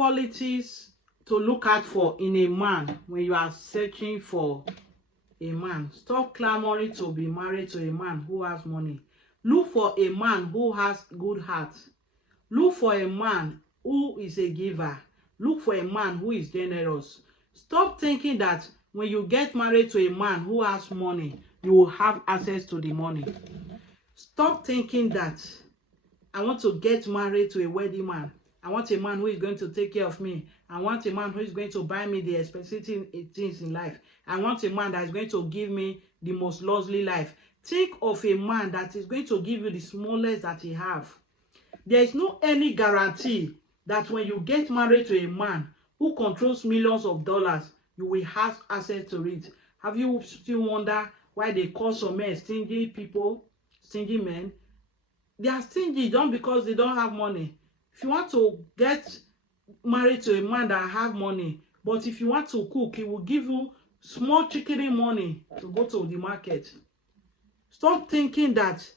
qualities to look out for in a man when you are searching for a man. Stop clamoring to be married to a man who has money. Look for a man who has good heart. Look for a man who is a giver. Look for a man who is generous. Stop thinking that when you get married to a man who has money, you will have access to the money. Stop thinking that I want to get married to a wealthy man. I want a man who is going to take care of me. I want a man who is going to buy me the expensive things in life. I want a man that is going to give me the most lovely life. Think of a man that is going to give you the smallest that he have. There is no any guarantee that when you get married to a man who controls millions of dollars, you will have access to it. Have you still wonder why they call some men stingy people, stingy men? They are stingy not because they don't have money. If you want to get married to a man that have money, but if you want to cook, he will give you small chicken money to go to the market. Stop thinking that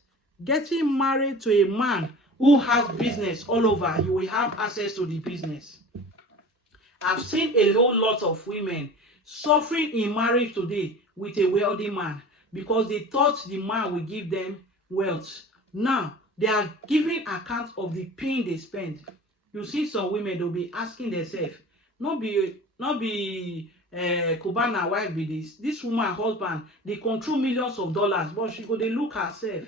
getting married to a man who has business all over, you will have access to the business. I've seen a whole lot of women suffering in marriage today with a wealthy man because they thought the man will give them wealth. Now, they are giving account of the pain they spent. You see some women, they'll be asking themselves, not be Cubana wife be this woman husband, they control millions of dollars, but she go dey look herself.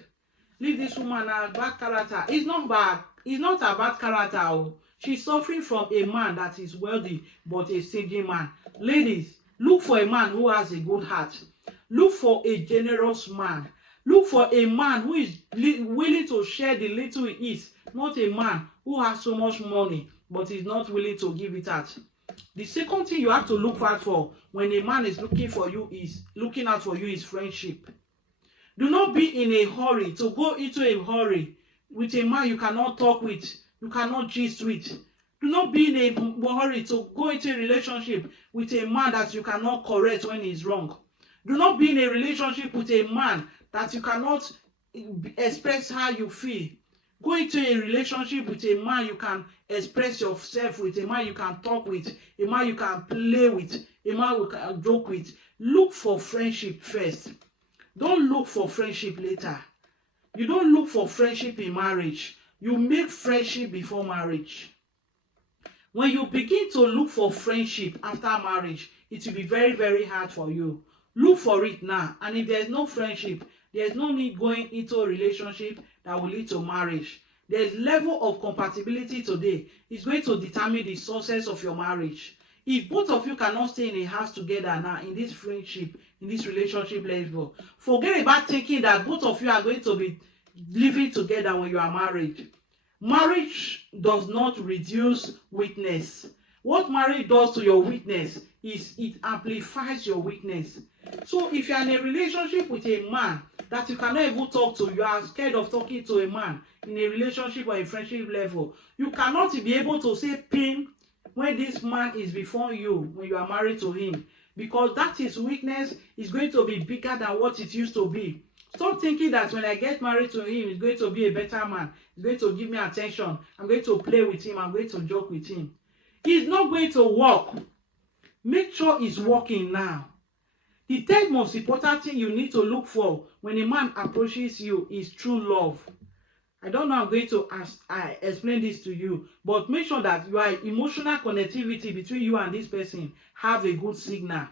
Leave this woman a bad character. It's not bad. It's not a bad character. Oh. She's suffering from a man that is wealthy but a stingy man. Ladies, look for a man who has a good heart. Look for a generous man. Look for a man who is willing to share the little he is, not a man who has so much money but is not willing to give it out. The second thing you have to look out for when a man is looking out for you is friendship. Do not be in a hurry to go into a hurry with a man you cannot talk with, you cannot gist with. Do not be in a hurry to go into a relationship with a man that you cannot correct when he's wrong. Do not be in a relationship with a man that you cannot express how you feel. Go into a relationship with a man you can express yourself with, a man you can talk with, a man you can play with, a man you can joke with. Look for friendship first. Don't look for friendship later. You don't look for friendship in marriage. You make friendship before marriage. When you begin to look for friendship after marriage, it will be very, very hard for you. Look for it now. And if there's no friendship, there's no need going into a relationship that will lead to marriage. There's level of compatibility today. It's going to determine the success of your marriage. If both of you cannot stay in a house together now, in this friendship, in this relationship level, forget about thinking that both of you are going to be living together when you are married. Marriage does not reduce weakness. What marriage does to your weakness is it amplifies your weakness. So if you are in a relationship with a man that you cannot even talk to, you are scared of talking to a man in a relationship or a friendship level, you cannot be able to say pin when this man is before you when you are married to him, because that his weakness is going to be bigger than what it used to be. Stop thinking that when I get married to him, he's going to be a better man. He's going to give me attention. I'm going to play with him. I'm going to joke with him. He's not going to work. Make sure he's working now. The third most important thing you need to look for when a man approaches you is true love. I don't know I'm going to explain this to you, but make sure that your emotional connectivity between you and this person have a good signal.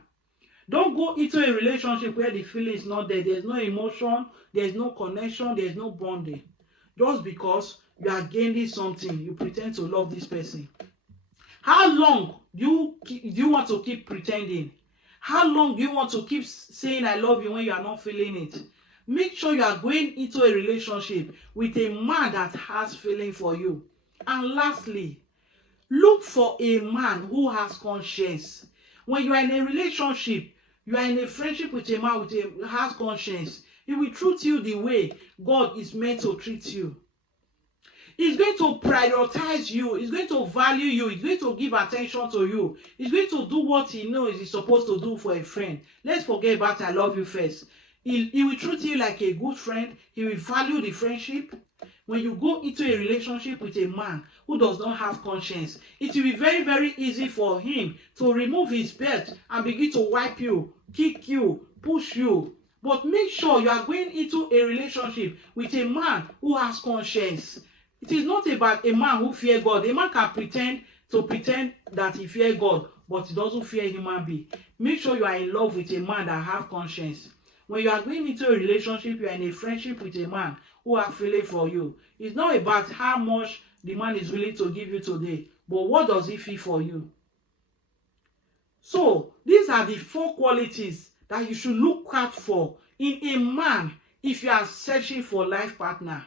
Don't go into a relationship where the feeling is not there. There's no emotion, there's no connection, there's no bonding. Just because you are gaining something, you pretend to love this person. How long do you want to keep pretending? How long do you want to keep saying I love you when you are not feeling it? Make sure you are going into a relationship with a man that has feeling for you. And lastly, look for a man who has conscience. When you are in a relationship, you are in a friendship with a man who has conscience. He will treat you the way God is meant to treat you. He's going to prioritize you. He's going to value you. He's going to give attention to you. He's going to do what he knows he's supposed to do for a friend. Let's forget about I love you first. He will treat you like a good friend. He will value the friendship. when you go into a relationship with a man who does not have conscience, it will be very, very easy for him to remove his belt and begin to wipe you, kick you, push you. But make sure you are going into a relationship with a man who has conscience. It is not about a man who fears God. A man can pretend that he fears God, but he doesn't fear human being. Make sure you are in love with a man that has conscience. When you are going into a relationship, you are in a friendship with a man who has feeling for you. It's not about how much the man is willing to give you today, but what does he feel for you? So these are the 4 qualities that you should look out for in a man if you are searching for a life partner.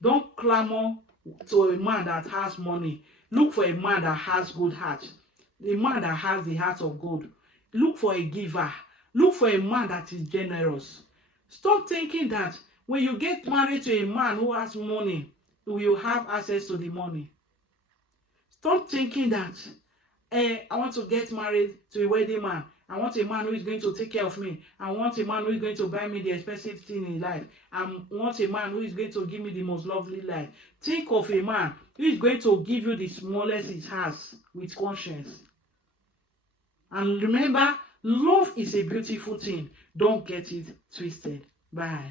Don't clamor to a man that has money. Look for a man that has good heart. A man that has the heart of gold. Look for a giver. Look for a man that is generous. Stop thinking that when you get married to a man who has money, you will have access to the money. Stop thinking that I want to get married to a wedding man. I want a man who is going to take care of me. I want a man who is going to buy me the expensive thing in life. I want a man who is going to give me the most lovely life. Think of a man who is going to give you the smallest it has with conscience. And remember, love is a beautiful thing. Don't get it twisted. Bye.